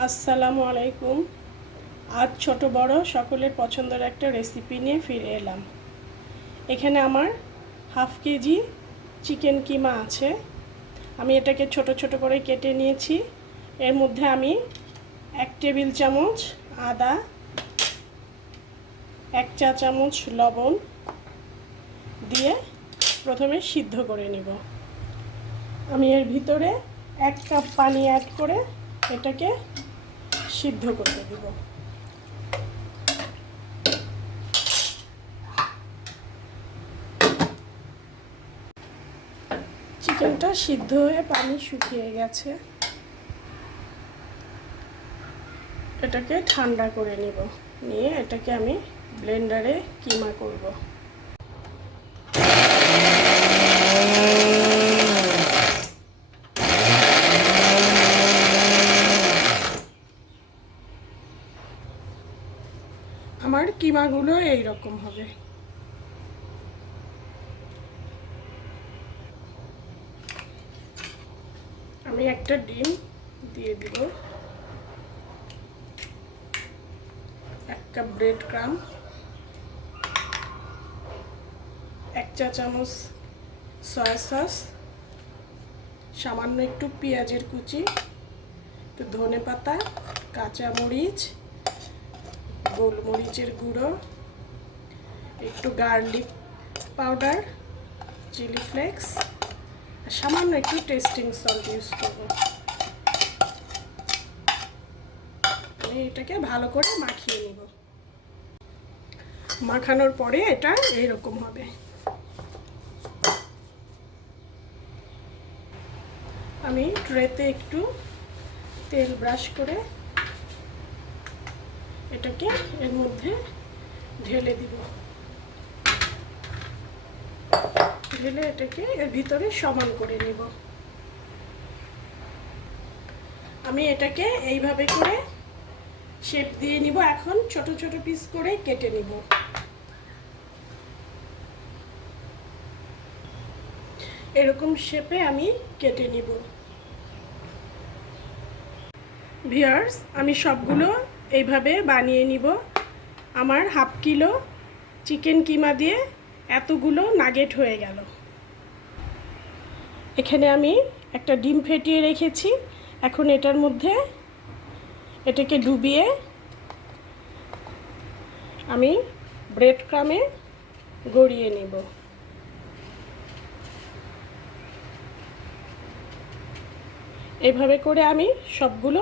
আসসালামু আলাইকুম। আজ ছোট বড় সকলের পছন্দের একটা রেসিপি নিয়ে ফিরে এলাম। এখানে আমার হাফ কেজি চিকেন কিমা আছে। আমি এটাকে ছোট ছোট করে কেটে নিয়েছি। এর মধ্যে আমি 1 টেবিল চামচ আদা, 1 চা চামচ লবণ দিয়ে প্রথমে সিদ্ধ করে নিব। আমি এর ভিতরে 1 কাপ পানি অ্যাড করে এটাকে সিদ্ধ করতে দেব। চিকেনটা সিদ্ধ হয়ে পানি শুকিয়ে গেছে। এটাকে ঠান্ডা করে নিব, নিয়ে এটাকে আমি ব্লেন্ডারে কিমা করব। আমার কিমাগুলো এইরকম হবে। আমি একটা ডিম দিয়ে দিব, 1 কাপ ব্রেড ক্রাম্ব, 1 চা চামচ সয়া সস, সামান্য একটু পেঁয়াজের কুচি, একটু ধনেপাতা, কাঁচা মরিচ, গোলমরিচের গুঁড়ো, একটু গার্লিক পাউডার, চিলি ফ্লেক্স, সামান্য একটু টেস্টিং সল্ট ইউজ করব। আমি এটাকে ভালো করে মাখিয়ে নিব। মাখানোর পরে এটা এইরকম হবে। আমি ট্রেতে একটু তেল ব্রাশ করে এটাকে এর মধ্যে ঢেলে দিব। ঢেলে এটাকে এর ভিতরে সমান করে নিব। আমি এটাকে এইভাবে করে শেপ দিয়ে নিব। এখন ছোট ছোট পিস করে কেটে নিব। এরকম শেপে আমি কেটে নিব। ভিউয়ার্স, আমি সবগুলো এইভাবে বানিয়ে নিব। আমার হাফ কিলো চিকেন কিমা দিয়ে এতগুলো নাগেট হয়ে গেল। এখানে আমি একটা ডিম ফেটিয়ে রেখেছি। এখন এটার মধ্যে এটাকে ডুবিয়ে আমি ব্রেড ক্রামে গড়িয়ে নেব। এভাবে করে আমি সবগুলো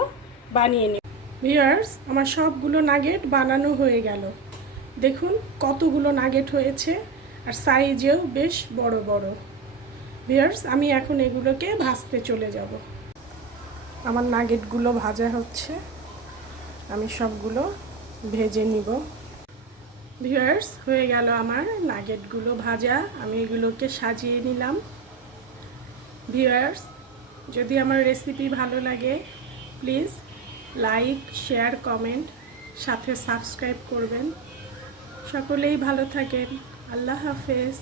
বানিয়ে নিই। ভিউয়ার্স, আমার সবগুলো নাগেট বানানো হয়ে গেল। দেখুন কতগুলো নাগেট হয়েছে, আর সাইজেও বেশ বড় বড়। ভিউয়ার্স, আমি এখন এগুলোকে ভাজতে চলে যাব। আমার নাগেটগুলো ভাজা হচ্ছে, আমি সবগুলো ভেজে নিব। ভিউয়ার্স, হয়ে গেল আমার নাগেটগুলো ভাজা। আমি এগুলোকে সাজিয়ে নিলাম। ভিউয়ার্স, যদি আমার রেসিপি ভালো লাগে প্লিজ লাইক, শেয়ার, কমেন্ট, সাথে সাবস্ক্রাইব করবেন। সকলেই ভালো থাকেন। আল্লাহ হাফেজ।